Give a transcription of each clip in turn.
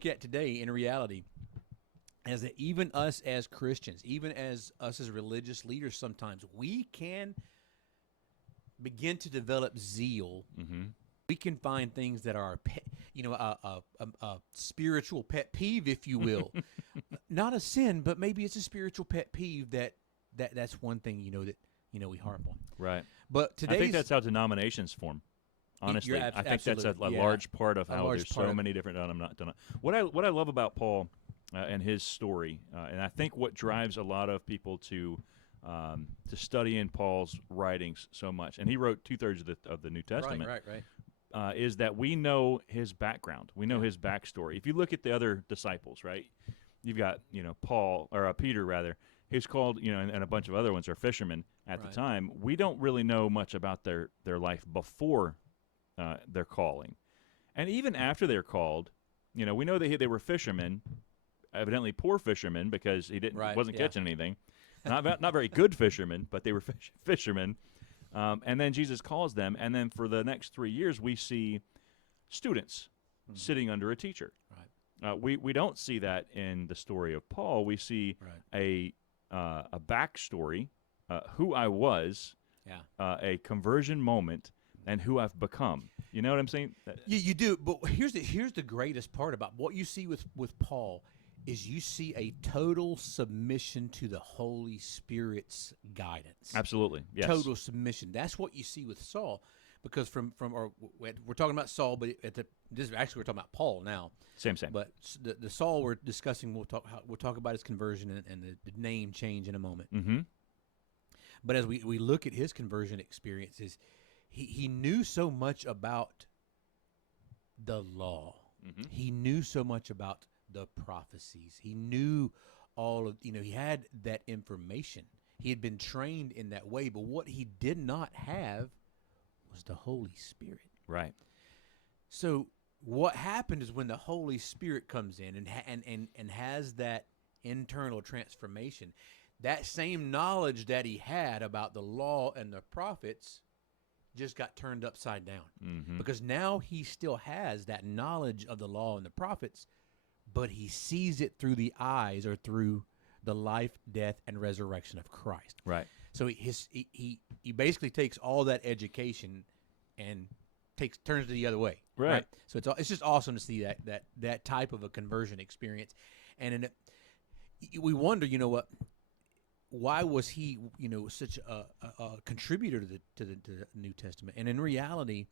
look at today in reality is that even us as Christians, even as us as religious leaders, sometimes we can begin to develop zeal. Mm-hmm. We can find things that are, a spiritual pet peeve, if you will. Not a sin, but maybe it's a spiritual pet peeve that's one thing, that, we harp on. Right. But I think today's that's how denominations form. Honestly, I think that's a absolutely, large part of a how large there's part so of many different What I love about Paul and his story, and I think what drives a lot of people to study in Paul's writings so much, and he wrote 2/3 of the New Testament, right. is that we know his background, we know his backstory. If you look at the other disciples, right, you've got Paul or Peter rather. He's called, and a bunch of other ones are fishermen at the time. We don't really know much about their life before their calling. And even after they're called, we know that they were fishermen, evidently poor fishermen because he wasn't catching anything. Not very good fishermen, but they were fishermen. And then Jesus calls them, and then for the next 3 years we see students sitting under a teacher. Right. We don't see that in the story of Paul. We see a backstory, who I was, a conversion moment, and who I've become. You know what I'm saying? You do, but here's the greatest part about what you see with Paul is you see a total submission to the Holy Spirit's guidance. Absolutely, yes. Total submission. That's what you see with Saul, because we're talking about Saul, but we're talking about Paul now. Same. But the Saul we're discussing, we'll talk about his conversion and the name change in a moment. Mm-hmm. But as we look at his conversion experiences, he knew so much about the law. Mm-hmm. He knew so much about the prophecies. He knew all of, he had that information. He had been trained in that way, but what he did not have was the Holy Spirit. Right. So what happened is when the Holy Spirit comes in and has that internal transformation, that same knowledge that he had about the law and the prophets just got turned upside down. Mm-hmm. Because now he still has that knowledge of the law and the prophets, but he sees it through the eyes or through the life, death, and resurrection of Christ. Right. So he basically takes all that education and turns it the other way. Right. So it's just awesome to see that type of a conversion experience, and we wonder, why was he, such a contributor to the New Testament? And in reality,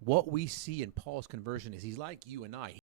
what we see in Paul's conversion is he's like you and I.